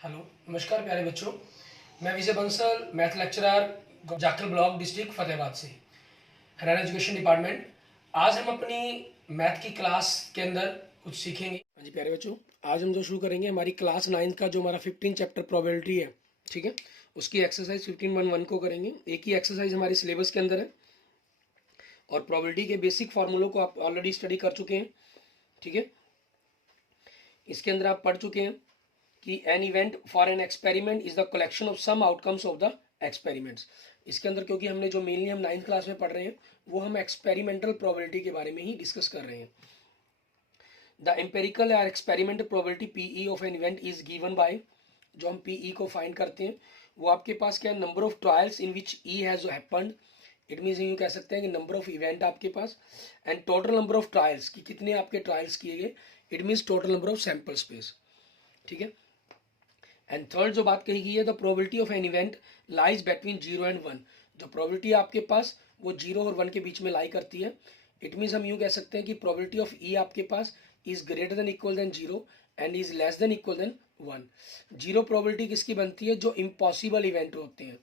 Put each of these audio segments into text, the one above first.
Hello, नमस्कार प्यारे बच्चों। मैं Vijay Bansal, math lecturer, Jakhal block, district Fatehabad से, हरियाणा एजुकेशन डिपार्टमेंट। आज हम अपनी मैथ की क्लास के अंदर कुछ सीखेंगे। हाँ जी प्यारे बच्चों, आज हम जो शुरू करेंगे हमारी क्लास 9 का जो हमारा 15 चैप्टर प्रोबेबिलिटी है, ठीक है, उसकी एक्सरसाइज 15.1 को करेंगे। एक ही एक्सरसाइज हमारे सिलेबस के अंदर है और प्रोबेबिलिटी के बेसिक फार्मूलों को आप ऑलरेडी स्टडी कर चुके हैं, ठीक है। इसके अंदर आप पढ़ चुके हैं कि an event for an experiment is the collection of some outcomes of the experiments. इसके अंदर क्योंकि हमने जो मेनली हम 9th क्लास में पढ़ रहे हैं वो हम एक्सपेरिमेंटल प्रोबेबिलिटी के बारे में ही डिस्कस कर रहे हैं। द एम्पेरिकल और experimental probability P E of an event is given by, जो हम पीई को फाइंड करते हैं वो आपके पास क्या है, number of trials in which E has happened. It means यूँ कह सकते हैं कि नंबर ऑफ इवेंट आपके पास and total number of trials, कि कितने आपके ट्रायल्स किए गए। It means total number of sample space, ठीक है। एंड थर्ड जो बात कही गई है, the probability of an event lies between 0 and 1। जो प्रोबेबिलिटी आपके पास वो 0 और 1 के बीच में लाई करती है। इट मीन्स हम यूँ कह सकते हैं कि प्रोबेबिलिटी ऑफ ई आपके पास is greater than equal than 0 and is less than equal than 1। 0 probability किसकी बनती है, जो इम्पॉसिबल इवेंट होते हैं,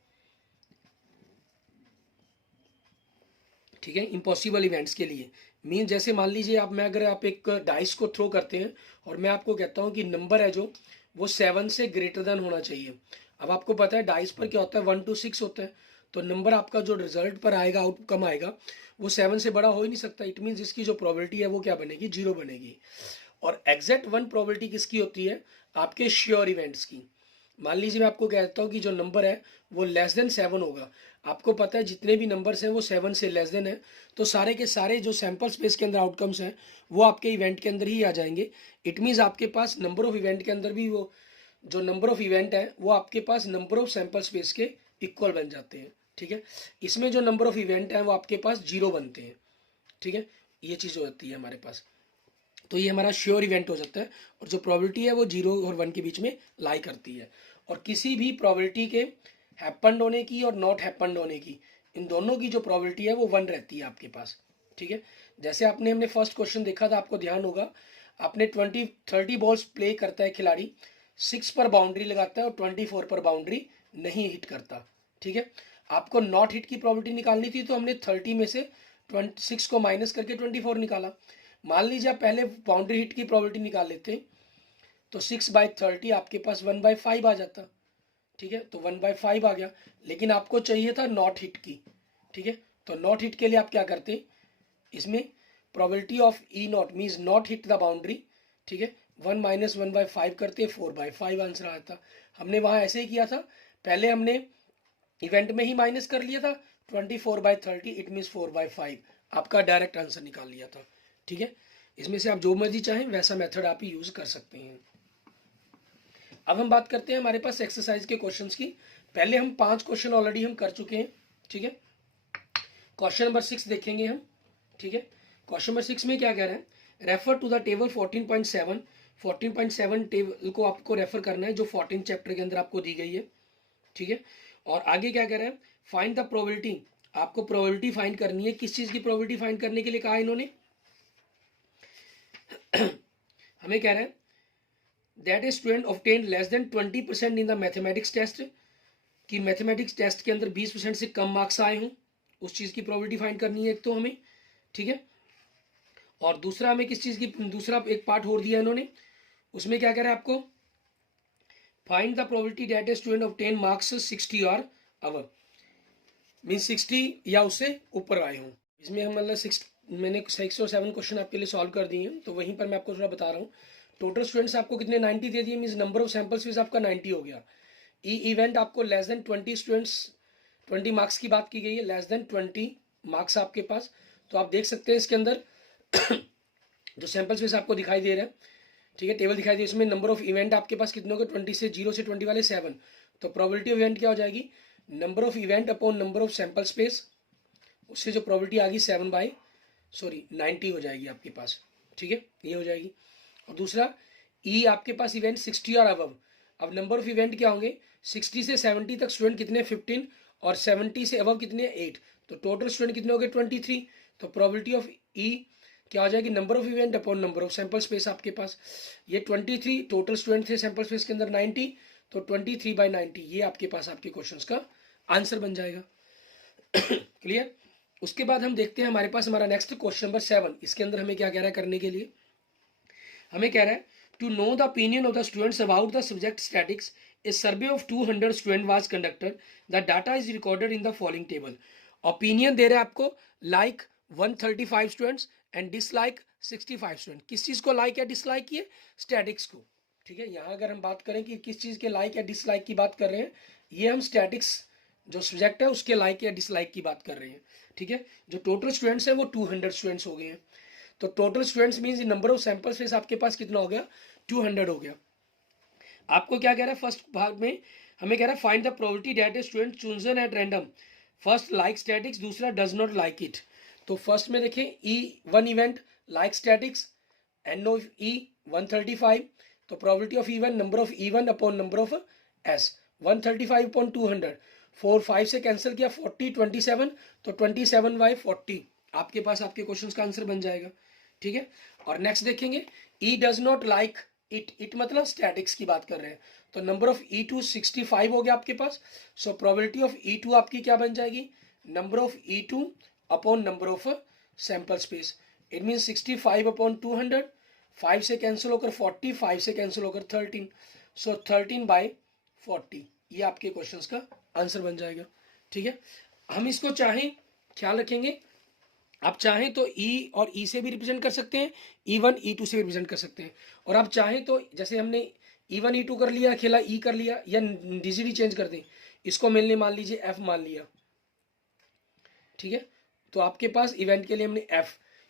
ठीक है, इम्पॉसिबल इवेंट्स के लिए। मीन जैसे मान लीजिए अगर आप एक डाइस को थ्रो करते हैं और मैं आपको कहता हूँ कि नंबर है जो वो 7 से ग्रेटर देन होना चाहिए। अब आपको पता है डाइस पर क्या होता है, 1 to 6 होता है, तो नंबर आपका जो रिजल्ट पर आएगा, आउटकम आएगा, वो 7 से बड़ा हो ही नहीं सकता। इट मीन्स इसकी जो प्रोबेबिलिटी है वो क्या बनेगी, 0 बनेगी। और एग्जैक्ट 1 प्रोबेबिलिटी किसकी होती है, आपके श्योर इवेंट्स की। मान लीजिए मैं आपको कहता हूँ कि जो नंबर है वो लेस देन 7 होगा। आपको पता है जितने भी नंबर्स हैं वो 7 से लेस देन है, तो सारे के सारे जो सैंपल स्पेस के अंदर आउटकम्स हैं वो आपके इवेंट के अंदर ही आ जाएंगे। इट मीन्स आपके पास नंबर ऑफ इवेंट के अंदर भी वो जो नंबर ऑफ इवेंट है वो आपके पास नंबर ऑफ सैंपल स्पेस के इक्वल बन जाते हैं, ठीक है। इसमें जो नंबर ऑफ इवेंट है वो आपके पास 0 बनते हैं, ठीक है। ये चीज़ हो जाती है हमारे पास, तो ये हमारा श्योर इवेंट हो जाता है। और जो प्रोबेबिलिटी है वो 0 और 1 के बीच में लाई करती है। और किसी भी प्रोबेबिलिटी के हैपन्ड होने की और नॉट हैपन्ड होने की, इन दोनों की जो प्रोबेबिलिटी है वो 1 रहती है आपके पास, ठीक है। जैसे हमने फर्स्ट क्वेश्चन देखा था, आपको ध्यान होगा, आपने 20-30 बॉल्स प्ले करता है खिलाड़ी, 6 पर बाउंड्री लगाता है और 24 पर बाउंड्री नहीं हिट करता, ठीक है। आपको नॉट हिट की प्रोबेबिलिटी निकालनी थी, तो हमने 30 में से 6 को माइनस करके 24 निकाला। मान लीजिए आप पहले बाउंड्री हिट की प्रोबेबिलिटी निकाल लेते, तो 6/30 आपके पास 1/5 आ जाता, ठीक है। तो 1/5 आ गया, लेकिन आपको चाहिए था नॉट हिट की, ठीक है। तो नॉट हिट के लिए आप क्या करते, इसमें probability of E not means not hit the boundary, ठीक है, 1 - 1/5 करते 4/5 आंसर आता था। हमने वहां ऐसे ही किया था, पहले हमने इवेंट में ही माइनस कर लिया था 24/30, इट मीन्स 4/5, आपका डायरेक्ट आंसर निकाल लिया था, ठीक है। इसमें से आप जो मर्जी चाहें वैसा मेथड आप यूज कर सकते हैं। अब हम बात करते हैं हमारे पास एक्सरसाइज के क्वेश्चंस की। पहले हम 5 क्वेश्चन ऑलरेडी हम कर चुके हैं, ठीक है। क्वेश्चन नंबर 6 देखेंगे हम, ठीक है। क्वेश्चन नंबर 6 में क्या कह रहा है, refer to the table 14.7। 14.7 table को आपको रेफर करना है जो 14 चैप्टर के अंदर आपको दी गई है, ठीक है। और आगे क्या कह रहा है, फाइंड द प्रोबेबिलिटी, आपको प्रोबेबिलिटी फाइंड करनी है। किस चीज की प्रोबेबिलिटी फाइंड करने के लिए कहा इन्होंने हमें कह रहा है that a student obtain less than 20% in the mathematics test, कि मैथमेटिक्स टेस्ट के अंदर 20% से कम मार्क्स आए हों, उस चीज की प्रोबेबिलिटी फाइंड करनी है एक तो हमें, ठीक है। और दूसरा हमें किस चीज की, दूसरा एक पार्ट और दिया इन्होंने, उसमें क्या कह रहा है आपको, find the probability that a student obtain marks 60 और अबव, मीन 60 या उससे ऊपर आए हों। इसमें हम मतलब 6 मैंने 6 और 7 क्वेश्चन आपके लिए सॉल्व कर दिए हैं, तो वहीं पर मैं आपको थोड़ा बता रहा हूँ। टोटल स्टूडेंट्स आपको कितने 90 दे दिए, means number of samples fees आपका 90 हो गया। ई इवेंट आपको लेस देन 20 स्टूडेंट्स, 20 मार्क्स की बात की गई है, लेस देन 20 मार्क्स आपके पास। तो आप देख सकते हैं इसके अंदर जो सैंपल स्पेस आपको दिखाई दे रहा है, ठीक है, टेबल दिखाई दे, इसमें नंबर ऑफ इवेंट आपके पास कितने हो गए, 20 से 0 से 20 वाले 7। तो प्रोबेबिलिटी ऑफ इवेंट क्या हो जाएगी, number of event upon number of sample space, उससे जो प्रोबेबिलिटी आ गई 90 हो जाएगी आपके पास, ठीक है, ये हो जाएगी। और दूसरा ई आपके पास इवेंट 60 और अबव। अब नंबर ऑफ इवेंट क्या होंगे, 60 से 70 तक स्टूडेंट कितने 15, और 70 से अबव कितने 8, तो टोटल स्टूडेंट कितने हो गए 23। तो प्रोबेबिलिटी ऑफ ई क्या हो जाएगी, number of event upon number of sample space आपके पास, ये 23 टोटल स्टूडेंट थे सैंपल स्पेस के अंदर 90, तो 23/90 ये आपके पास आपके क्वेश्चंस का आंसर बन जाएगा। क्लियर। उसके बाद हम देखते हैं हमारे पास हमारा नेक्स्ट क्वेश्चन नंबर 7। इसके अंदर हमें क्या कह रहा है करने के लिए, हमें कह रहा है to know the opinion of the students about the subject statics a survey of 200 student was conducted the data is recorded in the following table. Opinion दे रहे हैं आपको like 135 students and dislike 65 student. किस चीज़ को like या dislike किए, statics को। ठीक है, यहाँ अगर हम बात करें कि किस चीज़ के लाइक या डिसलाइक की बात कर रहे हैं, ये हम स्टैटिक्स जो सब्जेक्ट है उसके लाइक या डिसलाइक की बात कर रहे हैं। ठीक है, जो टोटल स्टूडेंट्स हैं वो 200 स्टूडेंट्स हो गए हैं। तो total students means number of sample space आपके पास कितना हो गया, 200 हो गया। आपको क्या कह रहा है फर्स्ट भाग में, हमें कह रहा है find the probability that a student chosen at random first like statics, दूसरा डज नॉट लाइक इट। तो फर्स्ट में देखें E1 event like statics, N of E 135, तो probability of E1 number of E1 upon number of S 135 upon 200, 4 5 से cancel किया 40 27, तो 27/40 आपके पास आपके क्वेश्चन का आंसर बन जाएगा। ठीक है, और नेक्स्ट देखेंगे E does not like it मतलब स्टैटिक्स की बात कर रहे हैं, तो नंबर ऑफ E2 65 हो गया आपके पास। सो प्रोबेबिलिटी ऑफ E2 आपकी क्या बन जाएगी, number of E2 upon number of sample space. It mean 65 upon 200, 5 से कैंसिल होकर 40, 5 से कैंसिल होकर 13, सो 13/40 ये आपके क्वेश्चंस का आंसर बन जाएगा। ठीक है, हम इसको चाहें ख्याल रखेंगे, आप चाहें तो E और E से भी रिप्रेजेंट कर सकते हैं, E1 E2 से भी रिप्रेजेंट कर सकते हैं, और आप चाहें तो जैसे हमने E1 E2 कर लिया, अकेला E कर लिया, या डिजिट ही चेंज कर दें, इसको मैंने मान लीजिए F मान लिया। ठीक है, तो आपके पास इवेंट के लिए हमने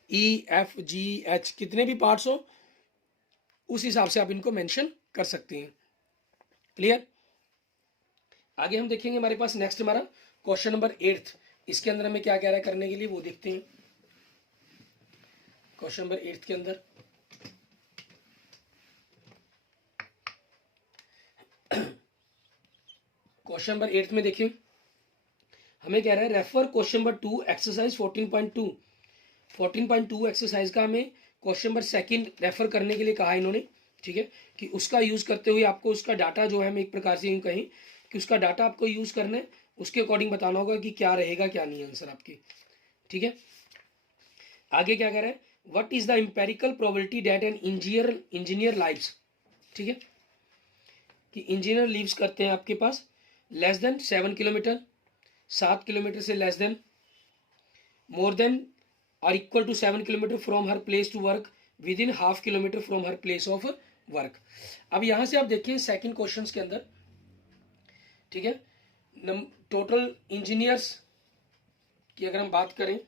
FEFGH कितने भी पार्ट्स हो उस हिसाब से आप इनको मेंशन कर सकते हैं। क्लियर। आगे हम देखेंगे हमारे पास नेक्स्ट हमारा क्वेश्चन नंबर 8। इसके अंदर हमें क्या कह रहा है करने के लिए वो देखते हैं। क्वेश्चन नंबर 8 के अंदर क्वेश्चन नंबर 8 में देखें हमें कह रहा है refer question number 2 exercise 14.2। 14.2 exercise का हमें क्वेश्चन नंबर 2 रेफर करने के लिए कहा इन्होंने। ठीक है, कि उसका यूज करते हुए आपको उसका डाटा जो है हम एक प्रकार से यूं कहें कि उसका डाटा आपको यूज करना है, उसके अकॉर्डिंग बताना होगा कि क्या रहेगा क्या नहीं आंसर आपके। ठीक है, आगे क्या कह रहा है, what is the empirical probability that an engineer lives. ठीक है, कि इंजीनियर लीव्स करते हैं आपके पास लेस देन 7 किलोमीटर, 7 किलोमीटर से लेस देन, मोर देन और equal to 7 kilometre from her place to work, within half kilometre from her place of work. अब यहां से आप देखिए सेकंड क्वेश्चन के अंदर, ठीक है, टोटल इंजीनियर्स की अगर हम बात करें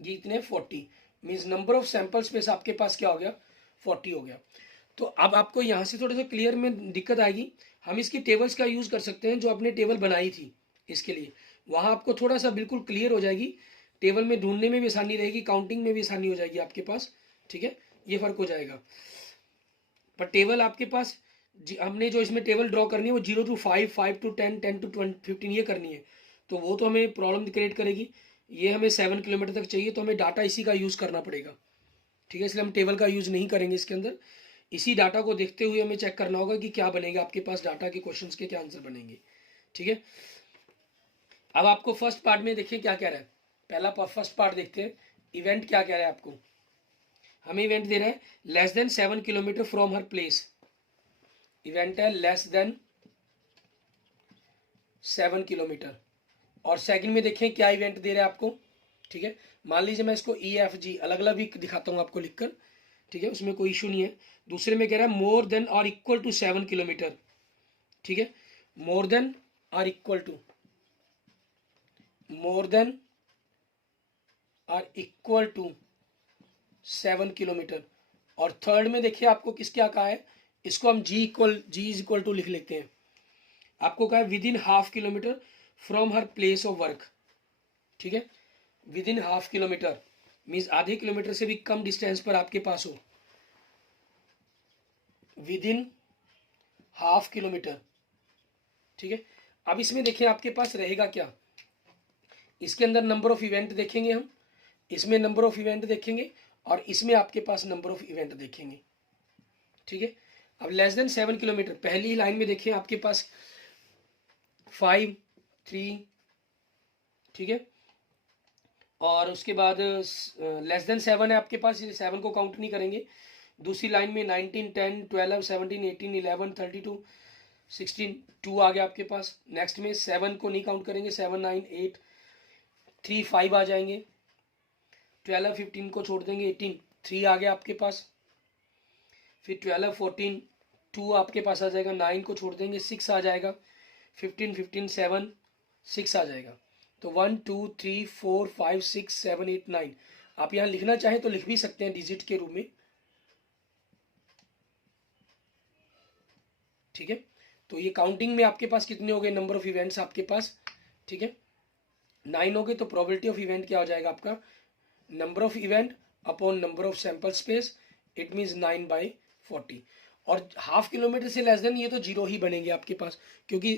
ये इतने 40, means number of sample space आपके पास क्या हो गया, 40 हो गया। तो अब आपको यहाँ से थोड़ा सा क्लियर में दिक्कत आएगी, हम इसकी टेबल्स का यूज कर सकते हैं जो आपने टेबल बनाई थी इसके लिए, वहां आपको थोड़ा सा बिल्कुल क्लियर हो जाएगी, टेबल में ढूंढने में भी आसानी रहेगी, काउंटिंग में भी आसानी हो जाएगी आपके पास। ठीक है, ये फर्क हो जाएगा। पर टेबल आपके पास हमने जो इसमें टेबल ड्रॉ करनी है वो 0 to 5, 5 to 10, 10 to 15 ये करनी है, तो वो तो हमें प्रॉब्लम क्रिएट करेगी। ये हमें 7 किलोमीटर तक चाहिए, तो हमें डाटा इसी का यूज़ करना पड़ेगा। ठीक है, इसलिए हम टेबल का यूज़ नहीं करेंगे इसके अंदर, इसी डाटा को देखते हुए हमें चेक करना होगा कि क्या बनेगा आपके पास, डाटा के क्वेश्चंस के क्या आंसर बनेंगे। ठीक है, अब आपको फर्स्ट पार्ट में देखिए क्या कह रहा है, पहला फर्स्ट पार्ट देखते हैं, इवेंट क्या कह रहा है आपको, हमें इवेंट दे रहा है less than 7 kilometre from her place, event है लेस देन 7 किलोमीटर, और सेकंड में देखें क्या इवेंट दे रहा है आपको। ठीक है, मान लीजिए मैं इसको EFG अलग अलग भी दिखाता हूँ आपको लिखकर, ठीक है, उसमें कोई इशू नहीं है। दूसरे में कह रहा है मोर देन और इक्वल टू 7 किलोमीटर। ठीक है, मोर देन और इक्वल टू, मोर देन और इक्वल टू 7 किलोमीटर, और थर्ड में देखिए आपको किस क्या कहा है, इसको हम G इज इक्वल टू लिख लेते हैं। आपको कहा है with in half kilometre from her place of work. ठीक है, with in half kilometre means आधे किलोमीटर से भी कम डिस्टेंस पर आपके पास हो, विद इन हाफ किलोमीटर। ठीक है, अब इसमें देखिए आपके पास रहेगा क्या, इसके अंदर नंबर ऑफ इवेंट देखेंगे हम, इसमें नंबर ऑफ इवेंट देखेंगे, और इसमें आपके पास नंबर ऑफ इवेंट देखेंगे। ठीक है, अब लेस देन 7 किलोमीटर, पहली लाइन में देखिए आपके पास 5 3, ठीक है, और उसके बाद लेस देन 7 है आपके पास, 7 को काउंट नहीं करेंगे। दूसरी लाइन में 19 10 12 17 18 11 32 16 2 आ गया आपके पास। नेक्स्ट में 7 को नहीं काउंट करेंगे, 7 9 8 3 5 आ जाएंगे। 12 15 को छोड़ देंगे, 18 3 आ गया आपके पास। फिर 12 14 2 आपके पास आ जाएगा, 9 को छोड़ देंगे, 6 आ जाएगा। 15 15 7 6 आ जाएगा। तो 1 2 3 4 5 6 7 8 9 आप यहाँ लिखना चाहें तो लिख भी सकते हैं डिजिट के रूप में, ठीक है। तो ये काउंटिंग में आपके पास कितने हो गए नंबर ऑफ इवेंट्स आपके पास, ठीक है, 9 हो गए। तो प्रोबेबिलिटी ऑफ इवेंट क्या हो जाएगा आपका, number of event upon number of sample space, it means 9/40। और हाफ किलोमीटर से लेस देन ये तो जीरो ही बनेंगे आपके पास, क्योंकि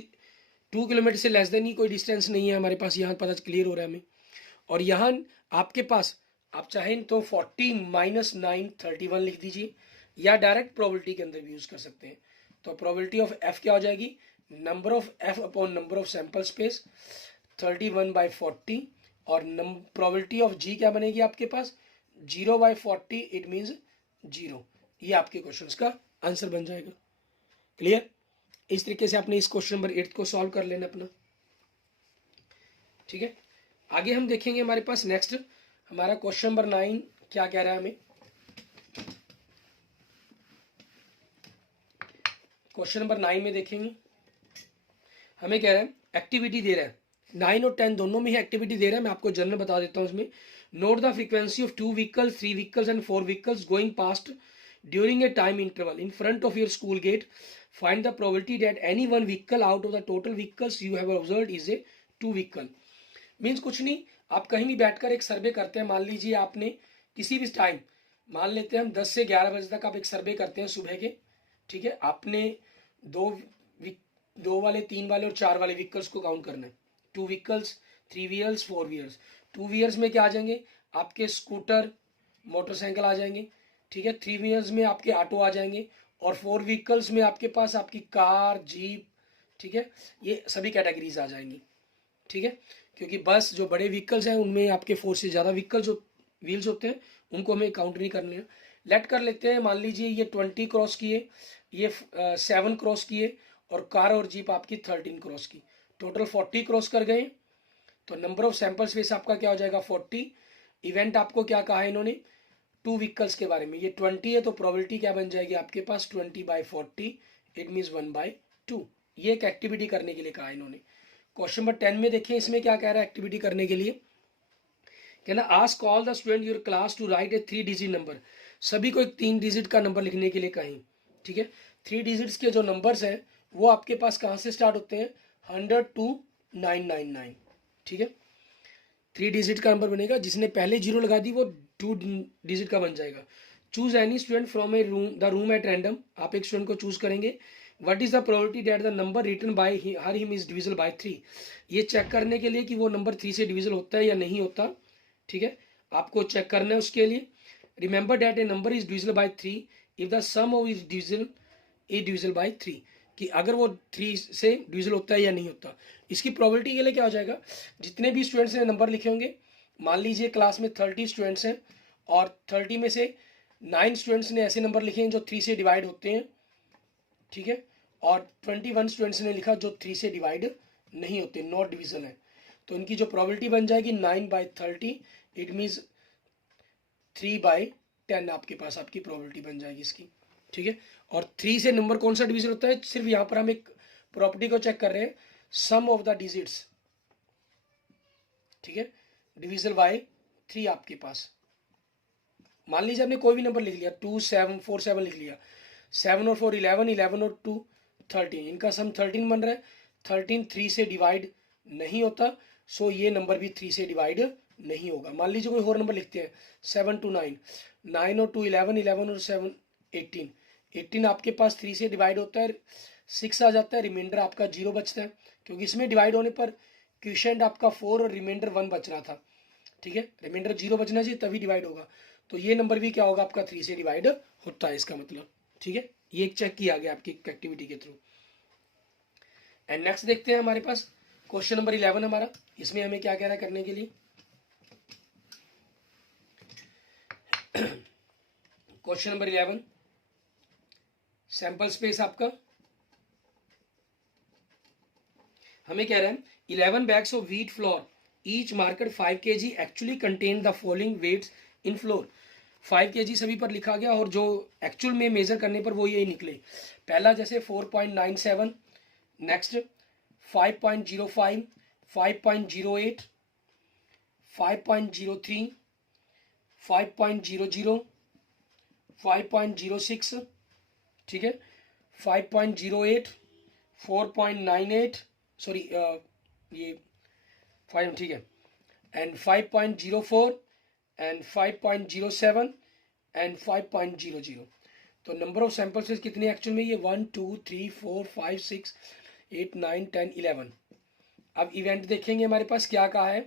2 किलोमीटर से लेस देन ही कोई डिस्टेंस नहीं है हमारे पास, यहाँ पता क्लियर हो रहा है हमें। और यहाँ आपके पास आप चाहें तो 40 - 9 31 लिख दीजिए, या डायरेक्ट प्रोबेबिलिटी के अंदर भी यूज कर सकते हैं। तो प्रोबेबिलिटी ऑफ एफ क्या हो जाएगी, number of F upon number of sample space 31/40। और प्रोबेबिलिटी ऑफ जी क्या बनेगी आपके पास, 0/40, इट मीन्स 0। ये आपके क्वेश्चन का आंसर बन जाएगा। क्लियर। इस तरीके से आपने इस क्वेश्चन नंबर 8 को सॉल्व कर लेना अपना, ठीक है। आगे हम देखेंगे हमारे पास नेक्स्ट हमारा क्वेश्चन नंबर 9 क्या कह रहा है हमें। क्वेश्चन नंबर 9 में देखेंगे हमें कह रहा है एक्टिविटी दे रहा है, 9 और 10 दोनों में ही एक्टिविटी दे रहा है। मैं आपको जनरल बता देता हूँ इसमें। Note the frequency of 2 vehicles 3 vehicles and 4 vehicles going past during a time interval in front of your school gate. Find the probability that any one vehicle out of the total vehicles you have observed is a 2 vehicle. Means कुछ नहीं, आप कहीं भी बैठकर एक सर्वे करते हैं। मान लीजिए आपने किसी भी टाइम, मान लेते हैं हम 10 से 11 बजे तक आप एक सर्वे करते हैं सुबह के, ठीक है। आपने दो वाले, 3 वाले और 4 वाले व्हीकल्स को काउंट करना है। 2 व्हीकल्स, 3 व्हीकल्स, 4 व्हीकल्स। 2 व्हीकल्स में क्या आ जाएंगे आपके स्कूटर, मोटरसाइकिल आ जाएंगे, ठीक है। 3 व्हीकल्स में आपके ऑटो आ जाएंगे, और 4 व्हीकल्स में आपके पास आपकी कार, जीप, ठीक है, ये सभी कैटेगरीज आ जाएंगी, ठीक है। क्योंकि बस जो बड़े व्हीकल्स हैं उनमें आपके 4 से ज़्यादा व्हीकल जो व्हील्स होते हैं उनको हमें काउंट नहीं करने हैं। लेट कर लेते हैं, मान लीजिए ये 20 क्रॉस किए, ये 7 क्रॉस किए, और कार और जीप आपकी 13 क्रॉस की, टोटल 40 क्रॉस कर गए। तो नंबर ऑफ सैंपल स्पेस आपका क्या हो जाएगा 40। इवेंट आपको क्या कहा है इन्होंने 2 व्हीकल्स के बारे में, ये 20 है, तो प्रोबेबिलिटी क्या बन जाएगी आपके पास 20/40, इट मीन्स 1/2। ये एक एक्टिविटी करने के लिए कहा इन्होंने। क्वेश्चन नंबर 10 में देखिए इसमें क्या कह रहा है एक्टिविटी करने के लिए, कहना ask all the student your class to write a 3 digit number. सभी को एक 3 डिजिट का नंबर लिखने के लिए कहें, ठीक है। 3 डिजिट्स के जो नंबर्स हैं वो आपके पास कहाँ से स्टार्ट होते हैं, 100 to 999, ठीक है। 3 डिजिट का नंबर बनेगा, जिसने पहले 0 लगा दी वो 2 डिजिट का बन जाएगा। Choose any student from a room, the room at random. आप एक स्टूडेंट को चूज करेंगे। What is the probability that the number written by her him is divisible by 3। ये चेक करने के लिए कि वो नंबर 3 से डिविजिबल होता है या नहीं होता, ठीक है, आपको चेक करना है उसके लिए। Remember that a number is divisible by 3 if the sum of is divisible by 3, कि अगर वो 3 से डिविजिबल होता है या नहीं होता। इसकी प्रोबेबिलिटी के लिए क्या हो जाएगा, जितने भी स्टूडेंट्स ने नंबर लिखे होंगे, मान लीजिए क्लास में 30 स्टूडेंट्स हैं, और 30 में से 9 स्टूडेंट्स ने ऐसे नंबर लिखे हैं जो 3 से डिवाइड होते हैं, ठीक है, और 21 स्टूडेंट्स ने लिखा जो 3 से डिवाइड नहीं होते, नॉट डिविजन है। तो इनकी जो प्रोबेबिलिटी बन जाएगी 9/30, इट मीन्स 3/10 आपके पास आपकी प्रोबेबिलिटी बन जाएगी इसकी, ठीक है। और 3 से नंबर कौन सा डिवीजन होता है, सिर्फ यहाँ पर हम एक प्रॉपर्टी को चेक कर रहे हैं, सम ऑफ द डिजिट्स, ठीक है, डिविजल बाय 3 आपके पास। मान लीजिए आपने कोई भी नंबर लिख लिया, 2 7 4 7 लिख लिया, 7 और 4 11, 11 और 2 13, इनका सम 13 बन रहा है। 13 3 से डिवाइड नहीं होता, सो ये नंबर भी 3 से डिवाइड नहीं होगा। मान लीजिए कोई और नंबर लिखते हैं, 7 to 9, 9 और 2 11, 11 और 7 18, 18 आपके पास 3 से डिवाइड होता है, 6 आ जाता है, रिमाइंडर आपका 0 बचता है, क्योंकि इसमें डिवाइड होने पर क्वेश्चन आपका 4 और रिमाइंडर 1 बच रहा था, ठीक है, रिमाइंडर 0 बचना चाहिए तभी डिवाइड होगा। तो ये नंबर भी क्या होगा आपका 3 से डिवाइड होता है, इसका मतलब, ठीक है। ये एक चेक किया गया आपकी एक्टिविटी के थ्रू। एंड नेक्स्ट देखते हैं हमारे पास क्वेश्चन नंबर 11 हमारा, इसमें हमें क्या कह रहा है करने के लिए। क्वेश्चन नंबर 11 सैंपल स्पेस आपका हमें कह रहा है 11 bags of wheat flour each marked 5 kg actually contain the following weights in flour. 5 kg सभी पर लिखा गया और जो एक्चुअल में मेजर करने पर वो यही निकले। पहला जैसे 4.97, नेक्स्ट 5.05, 5.08, 5.03, 5.00, 5.06, ठीक है, 5.08, 4.98, सॉरी ये 5, ठीक है, एंड 5.04 एंड 5.07 एंड 5.00। तो नंबर ऑफ सैंपल्स कितने एक्चुअल में, ये 1 2 3 4 5 6 8 9 10 11। अब इवेंट देखेंगे हमारे पास क्या कहा है,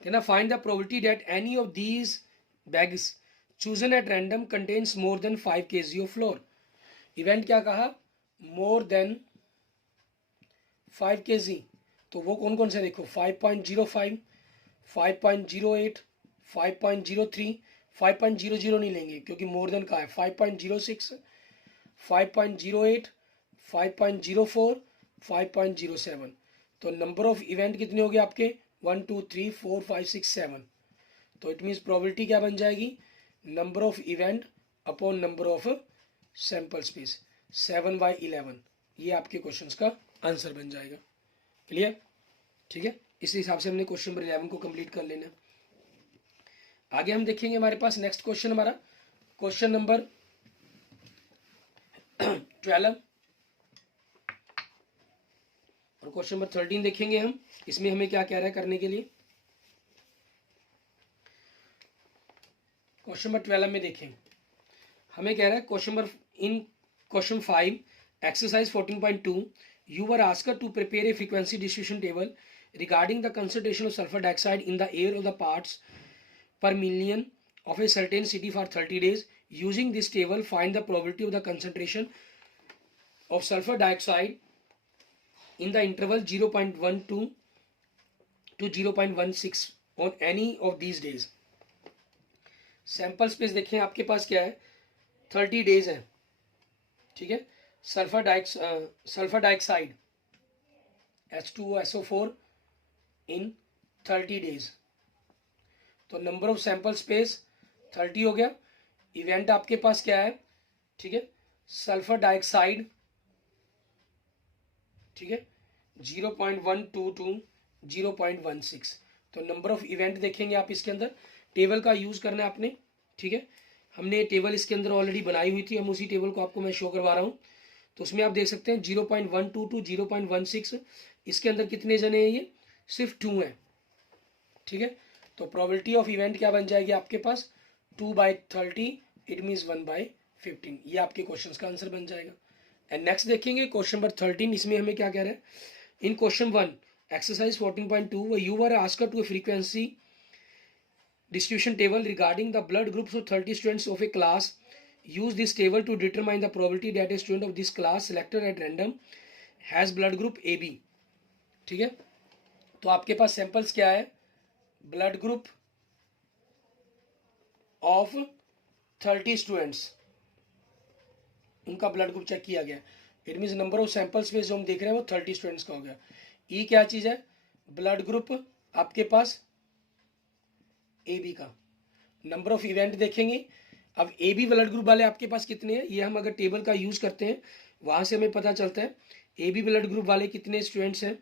कहना find the probability that any of these bags chosen at random contains more than 5 kg of floor. Event क्या कहा, मोर देन 5 kg, तो वो कौन कौन से देखो 5.05, 5.08, 5.03, 5.00 नहीं लेंगे क्योंकि मोर देन का है, 5.06, 5.08, 5.04, 5.07। तो नंबर ऑफ इवेंट कितने हो गए आपके 1 2 3 4 5 6 7। तो इट मीन्स प्रोबेबिलिटी क्या बन जाएगी, number of event upon number of sample space 7/11। ये आपके क्वेश्चंस का आंसर बन जाएगा। क्लियर, ठीक है। इस हिसाब से हमने क्वेश्चन नंबर 11 को कंप्लीट कर लेना। आगे हम देखेंगे हमारे पास नेक्स्ट क्वेश्चन हमारा क्वेश्चन नंबर 12 और क्वेश्चन नंबर 13 देखेंगे हम। इसमें हमें क्या कह रहा है करने के लिए, क्वेश्चन नंबर 12 में देखें हमें कह रहा है question number in question 5 exercise 14.2 you were asked to prepare a frequency distribution table regarding the concentration of sulfur dioxide in the air of the parts per million of a certain city for 30 days. Using this table, find the probability of the concentration of sulfur dioxide in the interval 0.12 to 0.16 on any of these days. Sample space देखें आपके पास क्या है, 30 days है, ठीक है। Sulphur dioxide H2SO4 इन 30 days. तो number of sample space 30 हो गया। इवेंट आपके पास क्या है, ठीक है, सल्फर डाइऑक्साइड, ठीक है, 0.12 to 0.16। तो नंबर ऑफ इवेंट देखेंगे आप इसके अंदर, टेबल का यूज करना है आपने, ठीक है। हमने टेबल इसके अंदर ऑलरेडी बनाई हुई थी, हम उसी टेबल को आपको मैं शो करवा रहा हूँ। तो उसमें आप देख सकते हैं 0.12 to 0.16, इसके अंदर कितने जने हैं, ये सिर्फ 2 हैं, ठीक है। तो प्रोबेबिलिटी ऑफ इवेंट क्या बन जाएगी आपके पास 2/30, इट मीन्स 1/15। ये आपके क्वेश्चन का आंसर बन जाएगा। एंड नेक्स्ट देखेंगे क्वेश्चन नंबर 13। इसमें हमें क्या कह रहा है, in question 1 exercise 14.2 you were asked to frequency distribution table regarding the blood groups of 30 students of a class. Use this table to determine the probability that a student of this class selected at random has blood group AB, ठीक है। तो आपके पास samples क्या है, blood group of 30 students, उनका blood group check किया गया। It means number of samples में जो हम देख रहे हैं वो 30 स्टूडेंट्स का हो गया। ई क्या चीज है, ब्लड ग्रुप आपके पास AB का। नंबर ऑफ इवेंट देखेंगे, अब AB ब्लड ग्रुप वाले आपके पास कितने हैं, ये हम अगर टेबल का यूज करते हैं वहां से हमें पता चलता है AB ब्लड ग्रुप वाले कितने स्टूडेंट्स हैं,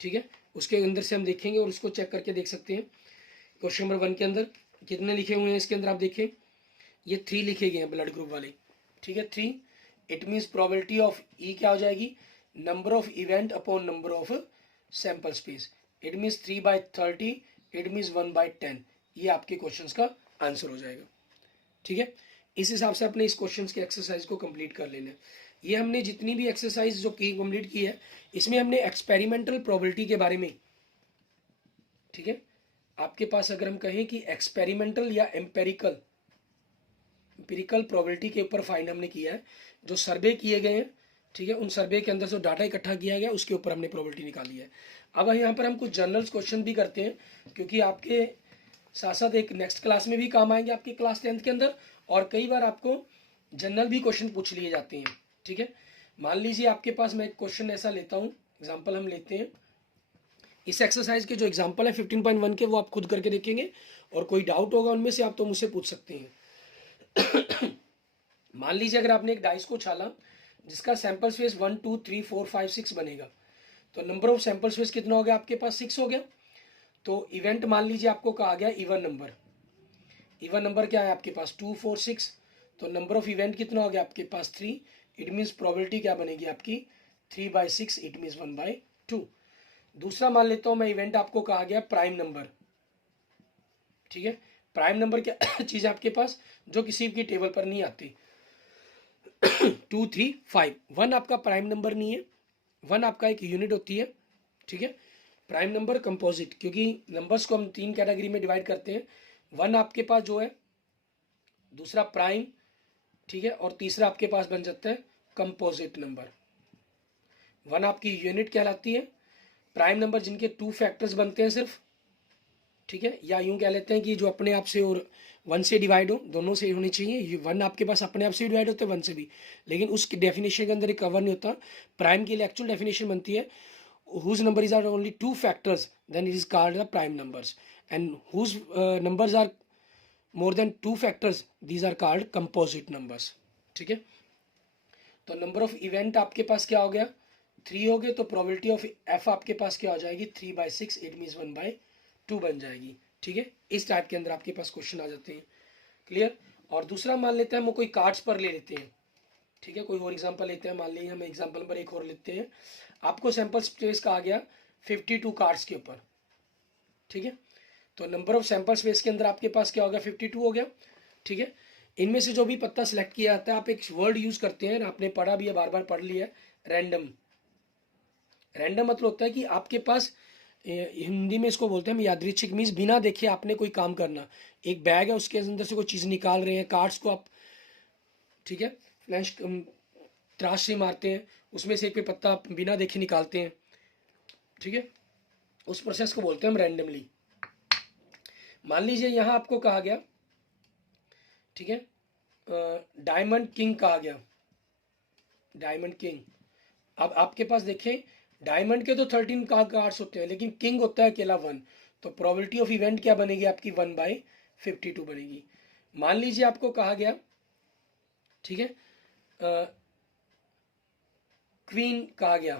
ठीक है। उसके अंदर से हम देखेंगे और उसको चेक करके देख सकते हैं। क्वेश्चन नंबर 1 के अंदर कितने लिखे हुए हैं, इसके अंदर आप देखें ये 3 लिखे गए हैं ब्लड ग्रुप वाले, ठीक है, 3। It means probability of E क्या हो जाएगी, number of event upon number of sample space. It means 3/30, it means 1/10। ये आपके क्वेश्चंस का आंसर हो जाएगा, ठीक है। इस हिसाब से अपने इस क्वेश्चंस के एक्सरसाइज को कंप्लीट कर लेना है। ये हमने जितनी भी एक्सरसाइज जो की कंप्लीट की है, इसमें हमने एक्सपेरिमेंटल प्रोबेबिलिटी के बारे में, ठीक है। आपके पास अगर हम कहें कि एक्सपेरिमेंटल या एम्पेरिकल प्रोबेबिलिटी के ऊपर फाइंड हमने किया है। जो सर्वे किए गए हैं, ठीक है, उन सर्वे के अंदर जो डाटा इकट्ठा किया गया उसके ऊपर हमने प्रोबेबिलिटी निकाली है। अब यहाँ पर हम कुछ जनरल क्वेश्चन भी करते हैं, क्योंकि आपके साथ साथ एक नेक्स्ट क्लास में भी काम आएंगे आपकी क्लास 10th के अंदर, और कई बार आपको जनरल भी क्वेश्चन पूछ लिए जाते हैं। ठीक है, मान लीजिए आपके पास, मैं एक क्वेश्चन ऐसा लेता हूँ, एग्जाम्पल हम लेते हैं, इस एक्सरसाइज के जो एग्जाम्पल है 15.1 के, वो आप खुद करके देखेंगे, और कोई डाउट होगा उनमें से आप तो मुझसे पूछ सकते हैं। मान लीजिए अगर आपने एक डाइस को छाला जिसका सैंपल स्पेस 1 2 3 4 5 6 बनेगा, तो नंबर ऑफ सैंपल स्पेस कितना हो गया आपके पास? 6 हो गया। तो इवेंट मान लीजिए आपको कहा गया इवन नंबर, इवन नंबर क्या है आपके पास? 2 4 6, तो नंबर ऑफ इवेंट कितना हो गया आपके पास? 3। इट मीन्स प्रोबेबिलिटी क्या बनेगी आपकी? 3/6, इट मीन्स 1/2। दूसरा मान लेता हूं मैं, इवेंट आपको कहा गया प्राइम नंबर। ठीक है, प्राइम नंबर क्या चीज है आपके पास जो किसी की टेबल पर नहीं आती? 2 3 5। 1 आपका प्राइम नंबर नहीं है, 1 आपका एक यूनिट होती है। ठीक है, प्राइम नंबर कंपोजिट, क्योंकि नंबर्स को हम 3 कैटेगरी में डिवाइड करते हैं। 1 आपके पास जो है, दूसरा प्राइम, ठीक है, और तीसरा आपके पास बन जाता है कंपोजिट नंबर। 1 आपकी यूनिट कहलाती है। प्राइम नंबर जिनके 2 फैक्टर्स बनते हैं सिर्फ, ठीक है, या यूं कह लेते हैं कि जो अपने आप से और 1 से डिवाइड हो, दोनों से होनी चाहिए। 1 आपके पास अपने आप से डिवाइड होता है 1 से भी, लेकिन उस डेफिनेशन के अंदर एक कवर नहीं होता। प्राइम के लिए एक्चुअल डेफिनेशन बनती है whose number is are only 2 factors, then it is called the prime numbers, and whose numbers are more than 2 factors, these are called composite numbers। ठीक है, तो नंबर ऑफ इवेंट आपके पास क्या हो गया? 3 हो गए, तो प्रोबेबिलिटी ऑफ एफ आपके पास क्या हो जाएगी? 3/6, इट मीन्स 1/2 बन जाएगी। ठीक है, इस टाइप के अंदर आपके पास क्वेश्चन आ जाते हैं। क्लियर। और दूसरा मान लेते हैं हम कोई कार्ड्स पर ले लेते हैं। ठीक है, कोई और एग्जांपल लेते हैं, मान लीजिए हम एग्जांपल नंबर एक और लेते हैं। आपको सैंपल स्पेस कहा गया 52 कार्ड्स के ऊपर। ठीक है, तो नंबर ऑफ सैंपल स्पेस के अंदर आपके पास क्या हो गया? 52 हो गया। ठीक है, इनमें से जो भी पत्ता सिलेक्ट किया जाता है, आप एक वर्ड यूज करते हैं, आपने पढ़ा भी है, बार बार पढ़ लिया है, रैंडम। रैंडम मतलब होता है कि आपके पास, हिंदी में इसको बोलते हैं हम यादृच्छिक, मीन्स बिना देखे आपने कोई काम करना। एक बैग है, उसके अंदर से कोई चीज़ निकाल रहे हैं, कार्ड्स को आप, ठीक है, फ्लैश त्रास से मारते हैं, उसमें से एक पे पत्ता आप बिना देखे निकालते हैं। ठीक है, उस प्रोसेस को बोलते हैं हम रैंडमली। मान लीजिए यहाँ आपको कहा गया, ठीक है, डायमंड किंग कहा गया, डायमंड किंग। अब आपके पास देखें, डायमंड के तो 13 कार्ड्स होते हैं, लेकिन किंग होता है अकेला 1, तो प्रोबेबिलिटी ऑफ इवेंट क्या बनेगी आपकी? 1/52 बनेगी। मान लीजिए आपको कहा गया, ठीक है, क्वीन कहा गया,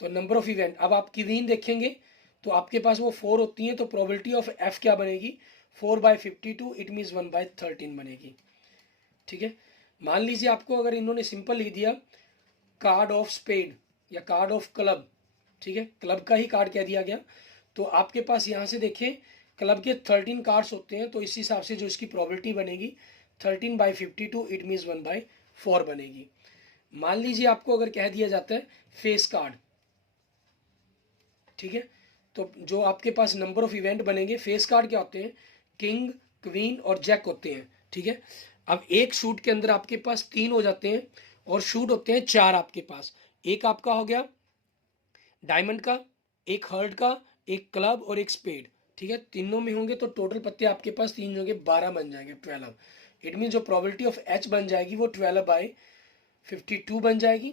तो नंबर ऑफ इवेंट, अब आप क्वीन देखेंगे तो आपके पास वो 4 होती हैं, तो प्रोबेबिलिटी ऑफ एफ क्या बनेगी? 4/52, इट मीन्स 1/13 बनेगी। ठीक है, मान लीजिए आपको अगर इन्होंने सिंपल लिख दिया कार्ड ऑफ स्पेड या कार्ड ऑफ क्लब, ठीक है, क्लब का ही कार्ड कह दिया गया, तो आपके पास यहाँ से देखें क्लब के 13 कार्ड्स होते हैं, तो इस हिसाब से जो इसकी प्रोबेबिलिटी बनेगी 13/52, इट मीन्स 1/4 बनेगी। मान लीजिए आपको अगर कह दिया जाता है फेस कार्ड, ठीक है, तो जो आपके पास नंबर ऑफ इवेंट बनेंगे, फेस कार्ड क्या होते हैं? किंग, क्वीन और जैक होते हैं। ठीक है, अब एक शूट के अंदर आपके पास 3 हो जाते हैं, और शूट होते हैं 4 आपके पास। एक आपका हो गया डायमंड का, एक हर्ट का, एक क्लब और एक स्पेड। ठीक है, तीनों में होंगे तो टोटल पत्ते आपके पास 3 होंगे, 12 बन जाएंगे, 12। इट मीन जो प्रोबेबिलिटी ऑफ एच बन जाएगी वो 12/52 बन जाएगी।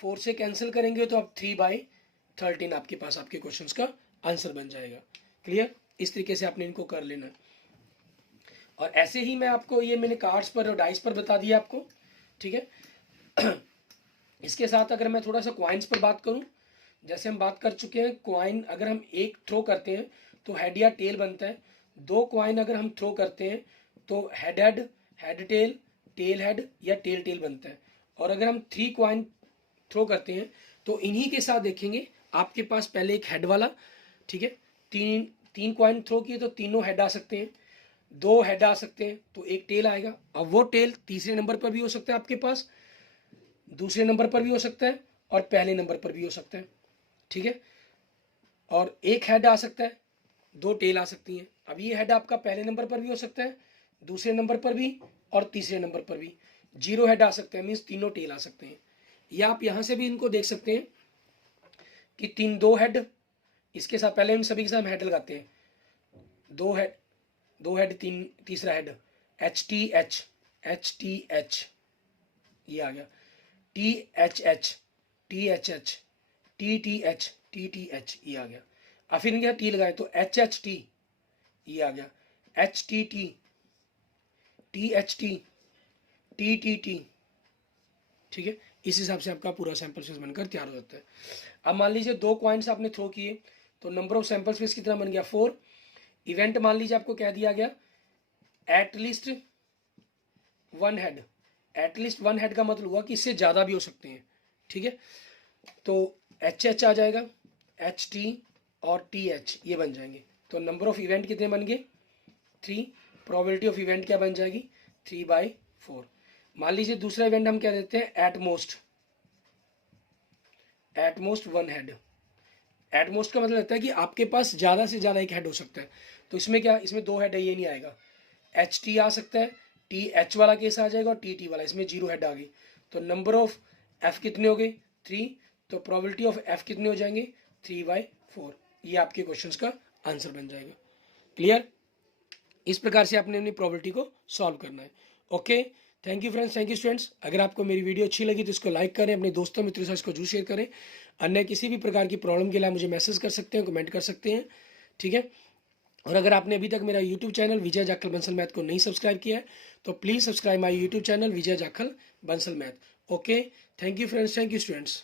4 से कैंसिल करेंगे तो अब 3/13 आपके पास आपके क्वेश्चंस का आंसर बन जाएगा। क्लियर, इस तरीके से आपने इनको कर लेना। और ऐसे ही मैं आपको, ये मैंने कार्ड्स पर और डाइस पर बता दिया आपको। ठीक है, इसके साथ अगर मैं थोड़ा सा क्वाइंस पर बात करूं, जैसे हम बात कर चुके हैं, क्वाइन अगर हम एक थ्रो करते हैं तो हेड या टेल बनता है। 2 क्वाइन अगर हम थ्रो करते हैं तो head head, head tail head या टेल टेल बनता है। और अगर हम 3 क्वाइन थ्रो करते हैं तो इन्हीं के साथ देखेंगे आपके पास पहले एक हेड वाला, ठीक है, 3 क्वाइन थ्रो किए तो तीनों हेड आ सकते हैं, 2 हेड आ सकते हैं, तो एक टेल आएगा। अब वो टेल तीसरे नंबर पर भी हो सकता है आपके पास, दूसरे नंबर पर भी हो सकता है, और पहले नंबर पर भी हो सकता है। ठीक है, और एक हेड आ सकता है, 2 टेल आ सकती हैं। अब ये हेड आपका पहले नंबर पर भी हो सकता है, दूसरे नंबर पर भी और तीसरे नंबर पर भी। जीरो हेड आ सकते हैं, मीन्स तीनों टेल आ सकते हैं। या आप यहाँ से भी इनको देख सकते हैं कि दो हेड, इसके साथ पहले इन सभी के साथ हम हेड लगाते हैं, दो हेड तीसरा हेड, एच टी एच, ये आ गया, T H H, T H, ये आ गया। अब फिर इनके टी लगाए तो एच एच टी, ये आ गया, एच टी एच टी, ठीक है। इस हिसाब से आपका पूरा सैंपल स्पेस बनकर तैयार हो जाता है। अब मान लीजिए 2 कॉइन्स आपने थ्रो किए तो नंबर ऑफ सैंपल स्पेस कितना बन गया, 4। इवेंट मान लीजिए आपको कह दिया गया एटलीस्ट 1 हेड, एटलीस्ट 1 हेड का मतलब हुआ कि इससे ज़्यादा भी हो सकते हैं, ठीक है। तो एच एच आ जाएगा, एच टी और टी एच ये बन जाएंगे। तो नंबर ऑफ इवेंट कितने बन गए, 3। प्रोबेबिलिटी ऑफ इवेंट क्या बन जाएगी, 3/4। मान लीजिए दूसरा इवेंट हम क्या देते हैं, एटमोस्ट 1 हेड। एटमोस्ट का मतलब रहता है कि आपके पास ज़्यादा से ज़्यादा एक हेड हो सकता है। तो इसमें क्या, इसमें 2 हेड है, ये नहीं आएगा। एच टी आ सकता है, टी एच वाला केस आ जाएगा और टी टी वाला, इसमें 0 हेड आ गई। तो नंबर ऑफ एफ कितने हो गए, 3। तो प्रोबेबिलिटी ऑफ एफ कितने हो जाएंगे, 3/4। ये आपके क्वेश्चन का आंसर बन जाएगा। क्लियर। इस प्रकार से आपने अपनी प्रोबेबिलिटी को सॉल्व करना है। Okay, thank you friends, thank you students. अगर आपको मेरी वीडियो अच्छी लगी तो इसको लाइक करें, अपने दोस्तों मित्रों के साथ इसको जरूर शेयर करें। अन्य किसी भी प्रकार की प्रॉब्लम के लिए आप मुझे मैसेज कर सकते हैं, कमेंट कर सकते हैं, ठीक है। और अगर आपने अभी तक मेरा यूट्यूब चैनल विजय जाखल बंसल मैथ को नहीं सब्सक्राइब किया है तो please subscribe my YouTube channel Vijay Jakhal Bansal math. Okay, thank you friends, thank you students.